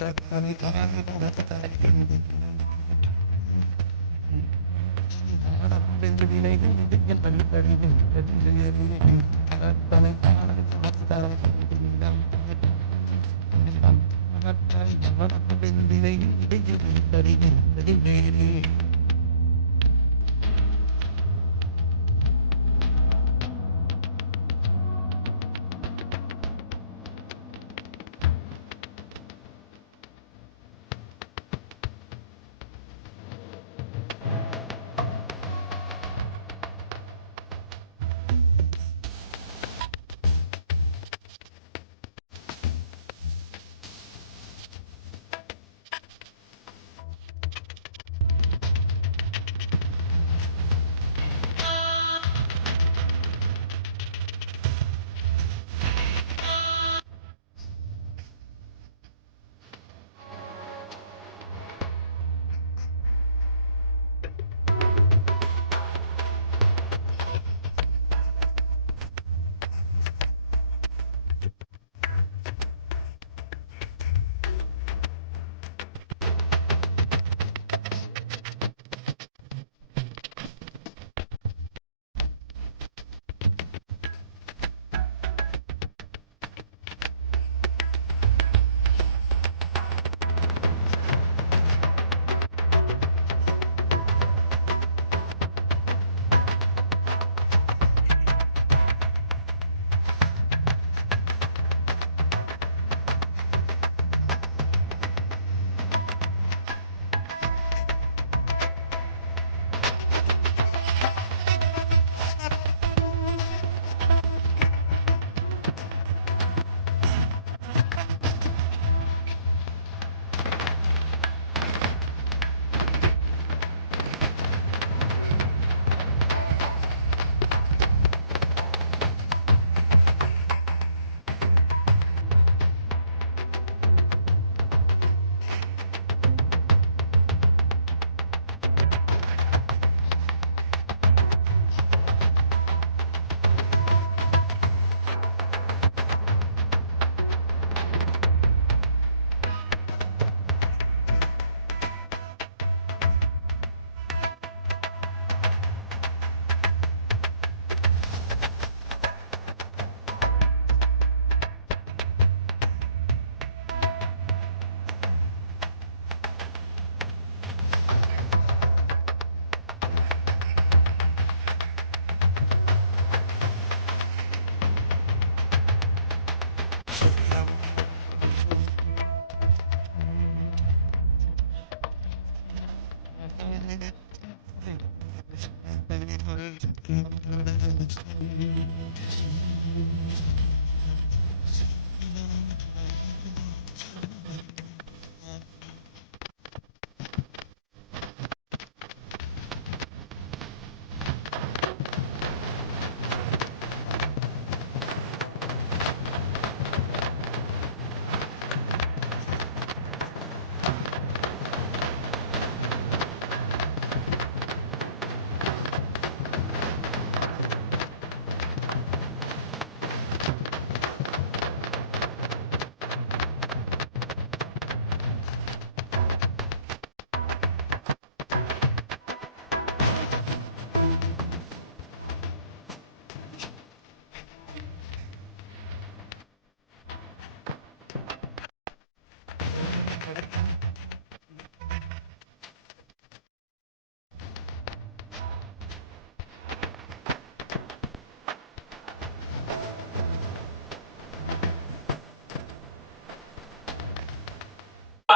भी नहीं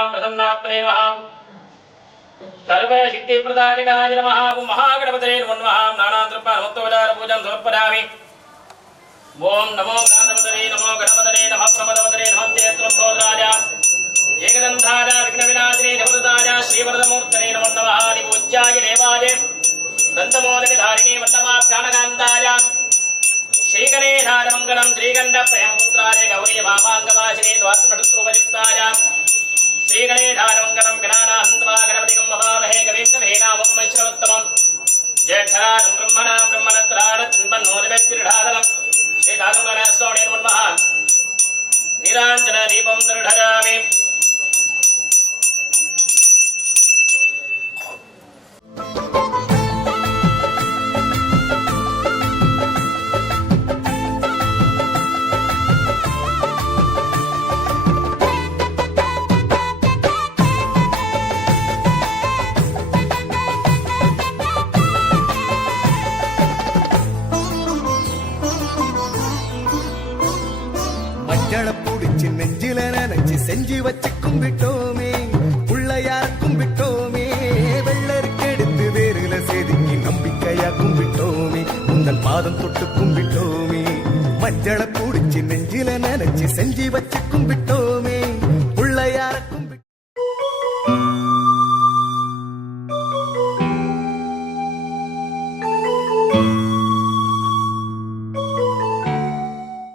ഭഗവാം പ്രസന്നാത്മേവാം സർവശക്തിപ്രദായകനായ മഹാകും മഹാഗണപതിരെ മൺമഹാം നാനാതൃപ്പാരമത്തോചാര പൂജം സമർപ്പരാമി ശ്രീകണ്ഠ പ്രേമപുത്രാരെ ഗൗരി മാമാംഗവാശിനെ ദ്വാത്മൃത്രുപരുക്താരാം श्रीगणेशानमङ्गलं गणानाहन्त्वा गणपतिगं महामहे गवीन्द्रमेनामोमैश्रवोत्तमं ज्येष्ठराजं ब्रह्मणां ब्रह्मणत्राणतिन्वन्नोदिव्यक्तिरिढादनं श्रीदारुणरसोणिर्मुन्महा निराञ्जनदीपं दृढजामि செஞ்சு வச்சு கும்பிட்டோமே பிள்ளையார கும்பிட்டோமே வெள்ளருக்கு எடுத்து வேறுல செதுக்கி நம்பிக்கையா கும்பிட்டோமே உங்கள் பாதம் தொட்டு கும்பிட்டோமே மஞ்சளை பூடிச்சு நெஞ்சில நினைச்சு செஞ்சு வச்சு கும்பிட்டோம்